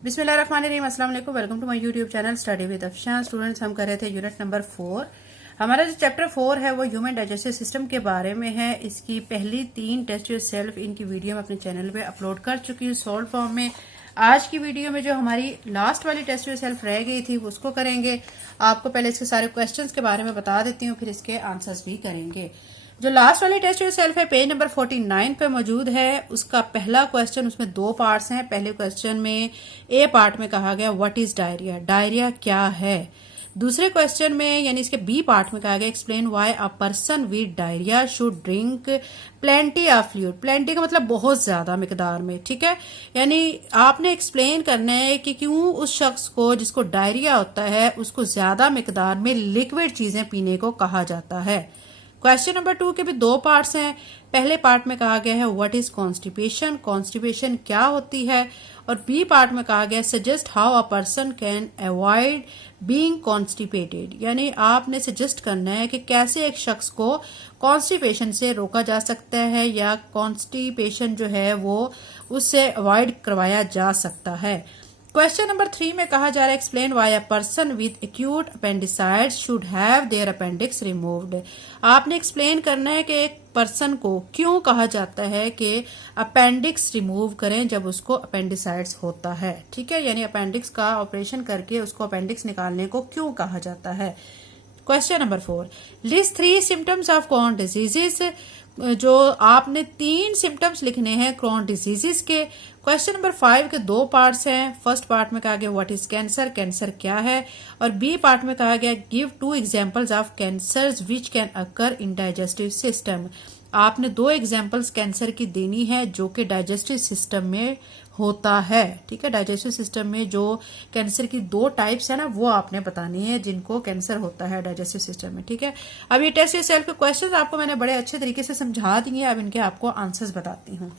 बिस्मिल्लाहिर्रहमानिर्रहीम, अस्सलाम वालेकुम। Welcome to my YouTube channel study with Afshan. Students, हम कर रहे थे यूनिट नंबर 4। हमारा जो चैप्टर 4 है वो ह्यूमन डाइजेस्टिव सिस्टम के बारे में है। इसकी पहली 3 टेस्ट योरसेल्फ इनकी वीडियो मैं अपने चैनल पे अपलोड कर चुकी हूँ सॉल्व फॉर्म में। आज की वीडियो में जो हमारी लास्ट वाली टेस्ट योरसेल्फ रह गई थी उसको करेंगे। आपको पहले इसके सारे क्वेश्चंस के बारे में बता देती हूँ, फिर इसके आंसर्स भी करेंगे। जो लास्ट वाली टेस्ट योरसेल्फ है पेज नंबर 49 पे मौजूद है। उसका पहला क्वेश्चन, उसमें 2 पार्ट्स हैं। पहले क्वेश्चन में ए पार्ट में कहा गया व्हाट इज डायरिया, डायरिया क्या है। दूसरे क्वेश्चन में यानी इसके बी पार्ट में कहा गया explain why a person with diarrhoea should drink plenty of fluid. Plenty का मतलब बहुत ज्यादा मिकदार में, ठीक है। यानी आपने एक्सप्लेन करना है कि क्यों उस शख्स को जिसको डायरिया होता है उसको ज्यादा मिकदार में लिक्विड चीजें पीने को कहा जाता है। क्वेश्चन नंबर 2 के भी 2 पार्ट्स हैं। पहले पार्ट में कहा गया है व्हाट इज कॉन्स्टिपेशन, कॉन्स्टिपेशन क्या होती है। और बी पार्ट में कहा गया suggest how a person can avoid being constipated. यानी आपने सजेस्ट करना है कि कैसे एक शख्स को कॉन्स्टिपेशन से रोका जा सकता है या कॉन्स्टिपेशन जो है वो उससे अवॉइड करवाया जा सकता है। क्वेश्चन नंबर 3 में कहा जा रहा है explain why a person with acute appendicitis should have their appendix removed. आपने एक्सप्लेन करना है कि एक पर्सन को क्यों कहा जाता है कि अपेंडिक्स रिमूव करें जब उसको अपेंडिसाइटिस होता है, ठीक है। यानी अपेंडिक्स का ऑपरेशन करके उसको अपेंडिक्स निकालने को क्यों कहा जाता है। Question number 4 list 3 symptoms of Crohn diseases. जो आपने 3 सिम्टम्स लिखने हैं क्रॉन डिजीजेस के। क्वेश्चन नंबर 5 के 2 पार्ट्स हैं। फर्स्ट पार्ट में कहा गया व्हाट इज कैंसर, कैंसर क्या है। और बी पार्ट में कहा गया give 2 examples of cancers which can occur in digestive system. आपने 2 एग्जांपल्स कैंसर की देनी है जो कि डाइजेस्टिव सिस्टम में होता है, ठीक है। डाइजेस्टिव सिस्टम में जो कैंसर की 2 टाइप्स है ना वो आपने बतानी है जिनको कैंसर होता है डाइजेस्टिव सिस्टम में, ठीक है। अब ये टेस्ट योरसेल्फ के क्वेश्चंस आपको मैंने बड़े अच्छे तरीके से समझा दिए। अब इनके आपको आंसर्स बताती हूँ।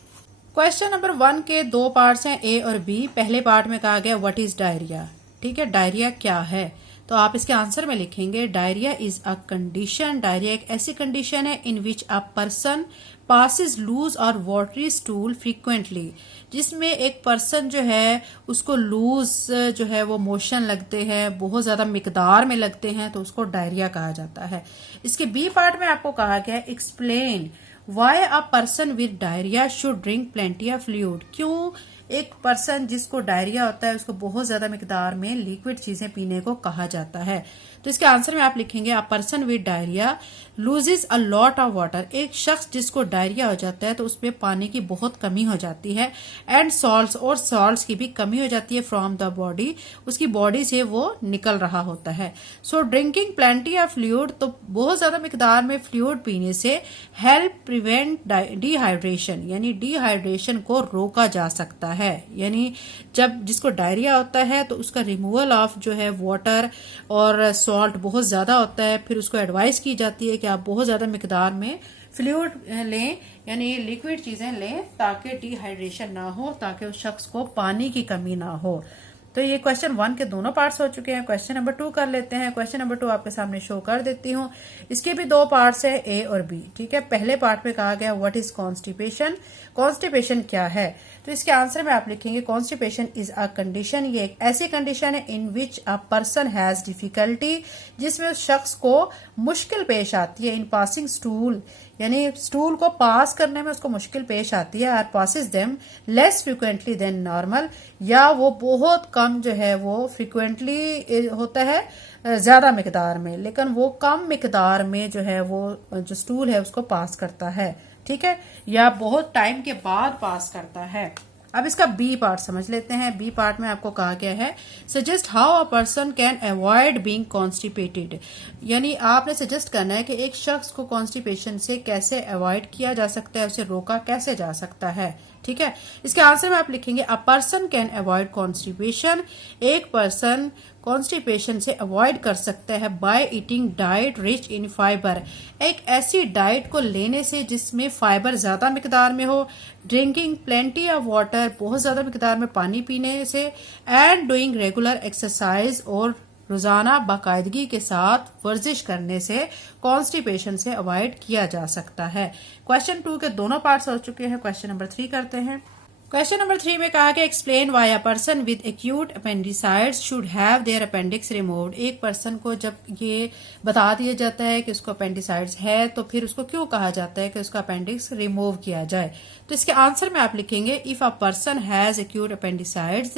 क्वेश्चन नंबर 1 के 2 पार्ट्स हैं ए और बी। पहले पार्ट में कहा गया व्हाट इज डायरिया, ठीक है। डायरिया क्या है तो आप इसके आंसर में लिखेंगे diarrhoea is a condition. Diarrhoea एक ऐसी कंडीशन है in which a person passes loose और वाटरी स्टूल फ्रीक्वेंटली, जिसमें एक पर्सन जो है उसको लूज जो है वो मोशन लगते हैं, बहुत ज्यादा मिकदार में लगते हैं, तो उसको डायरिया कहा जाता है। इसके बी पार्ट में आपको कहा गया है explain why a person with diarrhoea should drink plenty of fluid. क्यों एक पर्सन जिसको डायरिया होता है उसको बहुत ज्यादा मिकदार में लिक्विड चीजें पीने को कहा जाता है। तो इसके आंसर में आप लिखेंगे अ person with diarrhoea loses a lot of water. एक शख्स जिसको डायरिया हो जाता है तो उसमें पानी की बहुत कमी हो जाती है। एंड सॉल्ट्स, और सॉल्ट्स की भी कमी हो जाती है फ्रॉम द बॉडी, उसकी बॉडी से वो निकल रहा होता है। सो ड्रिंकिंग प्लेंटी ऑफ फ्लूइड, तो बहुत ज्यादा मिकदार में फ्लूइड पीने से हेल्प प्रिवेंट डिहाइड्रेशन, यानी डिहाइड्रेशन को रोका जा सकता है। यानी जब जिसको डायरिया होता है तो उसका रिमूवल ऑफ जो है वाटर और सॉल्ट बहुत ज्यादा होता है। फिर उसको एडवाइस की जाती है कि आप बहुत ज्यादा मिकदार में फ्लूइड लें, यानी लिक्विड चीजें लें ताकि डिहाइड्रेशन ना हो, ताकि उस शख्स को पानी की कमी ना हो। तो ये क्वेश्चन 1 के दोनों पार्ट्स हो चुके हैं। क्वेश्चन नंबर 2 कर लेते हैं। क्वेश्चन नंबर 2 आपके सामने शो कर देती हूँ। इसके भी 2 पार्ट्स है ए और बी, ठीक है। पहले पार्ट में कहा गया व्हाट इज कॉन्स्टिपेशन, कॉन्स्टिपेशन क्या है। तो इसके आंसर में आप लिखेंगे कॉन्स्टिपेशन इज अ कंडीशन, ये एक ऐसी कंडीशन है in which a person has difficulty, जिसमें उस शख्स को मुश्किल पेश आती है इन पासिंग स्टूल, यानी स्टूल को पास करने में उसको मुश्किल पेश आती है। Or passes them less frequently than normal, या वो बहुत कम जो है वो फ्रिक्वेंटली होता है ज्यादा मिकदार में, लेकिन वो कम मिकदार में जो है वो जो स्टूल है उसको पास करता है, ठीक है, या बहुत टाइम के बाद पास करता है। अब इसका बी पार्ट समझ लेते हैं। बी पार्ट में आपको कहा गया है suggest how a person can avoid being constipated, यानी आपने सजेस्ट करना है कि एक शख्स को कॉन्स्टिपेशन से कैसे अवॉइड किया जा सकता है, उसे रोका कैसे जा सकता है, ठीक है। इसके आंसर में आप लिखेंगे a person can avoid constipation, एक पर्सन कॉन्स्टिपेशन से अवॉइड कर सकता है by eating diet rich in fibre, एक ऐसी डाइट को लेने से जिसमें फाइबर ज्यादा मिकदार में हो, ड्रिंकिंग प्लेंटी ऑफ वाटर, बहुत ज्यादा मिकदार में पानी पीने से, एंड डूइंग रेगुलर एक्सरसाइज, और रोजाना बाकायदगी के साथ वर्जिश करने से कॉन्स्टिपेशन से अवॉइड किया जा सकता है। क्वेश्चन 2 के दोनों पार्ट्स हो चुके हैं। क्वेश्चन नंबर 3 करते हैं। क्वेश्चन नंबर 3 में कहा कि explain why a person with acute appendicitis should have their appendix removed. एक पर्सन को जब ये बता दिया जाता है कि उसको अपेंडिसाइड्स है तो फिर उसको क्यों कहा जाता है कि उसका अपेंडिक्स रिमूव किया जाए। तो इसके आंसर में आप लिखेंगे if a person has acute appendicitis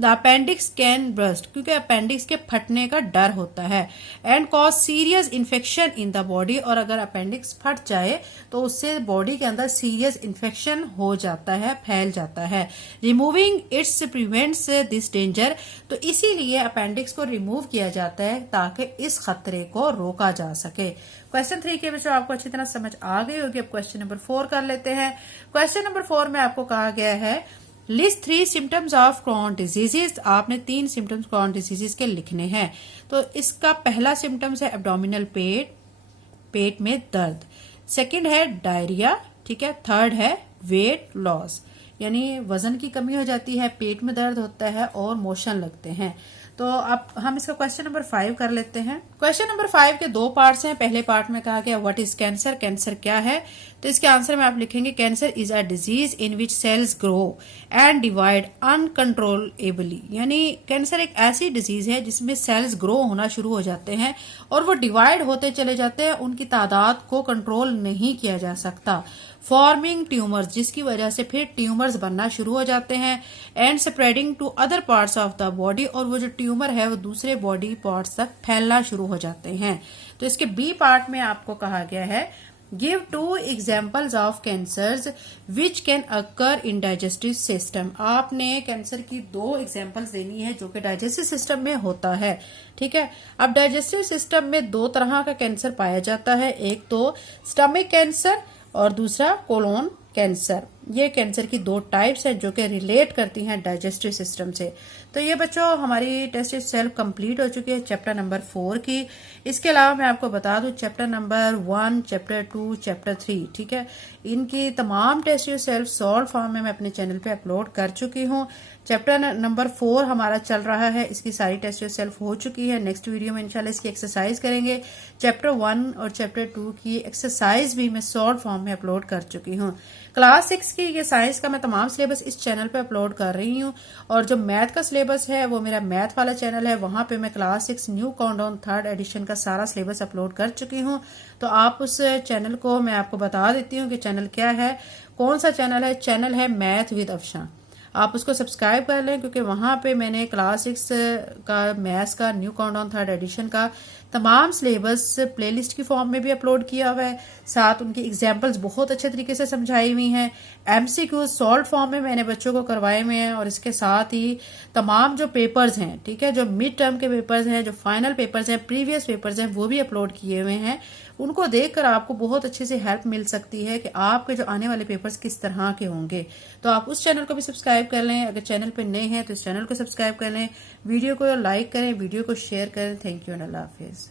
the appendix can burst, क्योंकि अपेंडिक्स के फटने का डर होता है, and cause serious infection in the body, और अगर अपेंडिक्स फट जाए तो उससे बॉडी के अंदर सीरियस इन्फेक्शन हो जाता है, फैल जाता है। Removing it's prevents this danger, तो इसीलिए अपेंडिक्स को रिमूव किया जाता है ताकि इस खतरे को रोका जा सके। क्वेश्चन 3 के बच्चों आपको अच्छी तरह समझ आ गई होगी। अब क्वेश्चन नंबर 4 कर लेते हैं। क्वेश्चन नंबर 4 में आपको कहा गया है list 3 symptoms of Crohn diseases. आपने 3 सिम्टम्स क्रॉन डिजीजेस के लिखने हैं। तो इसका पहला सिम्टम्स है एब्डोमिनल पेट में दर्द, सेकंड है डायरिया, ठीक है, थर्ड है वेट लॉस, यानी वजन की कमी हो जाती है, पेट में दर्द होता है और मोशन लगते हैं। तो अब हम इसका क्वेश्चन नंबर 5 कर लेते हैं। क्वेश्चन नंबर 5 के 2 पार्ट्स हैं। पहले पार्ट में कहा गया व्हाट इज कैंसर, कैंसर क्या है। तो इसके आंसर में आप लिखेंगे cancer is a disease in which cells grow and divide uncontrollably, यानी कैंसर एक ऐसी डिजीज है जिसमें सेल्स ग्रो होना शुरू हो जाते हैं और वो डिवाइड होते चले जाते हैं, उनकी तादाद को कंट्रोल नहीं किया जा सकता। फॉर्मिंग ट्यूमर्स, जिसकी वजह से फिर ट्यूमर्स बनना शुरू हो जाते हैं, and spreading to other parts of the body, और वो जो ट्यूमर है वो दूसरे बॉडी पार्ट्स तक फैलना शुरू हो जाते हैं। तो इसके बी पार्ट में आपको कहा गया है give 2 examples of cancers which can occur in digestive system. आपने कैंसर की 2 एग्जाम्पल्स देनी है जो कि डाइजेस्टिव सिस्टम में होता है, ठीक है। अब डाइजेस्टिव सिस्टम में 2 तरह का कैंसर पाया जाता है, एक तो स्टमक कैंसर और दूसरा कोलोन कैंसर। ये कैंसर की 2 टाइप्स हैं जो कि रिलेट करती हैं डाइजेस्टिव सिस्टम से। तो ये बच्चों हमारी टेस्ट सेल्फ कंप्लीट हो चुकी है चैप्टर नंबर 4 की। इसके अलावा मैं आपको बता दूं चैप्टर नंबर 1, चैप्टर 2, चैप्टर 3, ठीक है, इनकी तमाम टेस्ट सेल्फ सॉल्व फॉर्म में मैं अपने चैनल पे अपलोड कर चुकी हूँ। चैप्टर नंबर 4 हमारा चल रहा है, इसकी सारी टेस्ट सेल्फ हो चुकी है। नेक्स्ट वीडियो में इंशाल्लाह इसकी एक्सरसाइज करेंगे। चैप्टर 1 और चैप्टर 2 की एक्सरसाइज भी मैं सॉल्व फॉर्म में अपलोड कर चुकी हूँ। क्लास 6 की ये साइंस का मैं तमाम सिलेबस इस चैनल पे अपलोड कर रही हूँ, और जो मैथ का सिलेबस है वो मेरा मैथ वाला चैनल है, वहां पे मैं class 6 new countdown 3rd addition का सारा सिलेबस अपलोड कर चुकी हूँ। तो आप उस चैनल को मैं आपको बता देती हूँ कि चैनल क्या है, कौन सा चैनल है। चैनल है मैथ विद अफशां। आप उसको सब्सक्राइब कर लें क्योंकि वहां पे मैंने क्लास 6 का मैथ्स का न्यू काउंटडाउन 3rd एडिशन का तमाम सिलेबस प्लेलिस्ट की फॉर्म में भी अपलोड किया हुआ है, साथ उनकी एग्जाम्पल्स बहुत अच्छे तरीके से समझाई हुई हैं। एमसीक्यू सॉल्व फॉर्म में मैंने बच्चों को करवाए हुए हैं, और इसके साथ ही तमाम जो पेपर्स हैं, ठीक है, जो मिड टर्म के पेपर्स हैं, जो फाइनल पेपर्स हैं, प्रीवियस पेपर्स हैं, वो भी अपलोड किए हुए हैं। उनको देखकर आपको बहुत अच्छे से हेल्प मिल सकती है कि आपके जो आने वाले पेपर्स किस तरह के होंगे। तो आप उस चैनल को भी सब्सक्राइब कर लें। अगर चैनल पे नए हैं तो इस चैनल को सब्सक्राइब कर लें, वीडियो को लाइक करें, वीडियो को शेयर करें। Thank you and Allah Hafiz.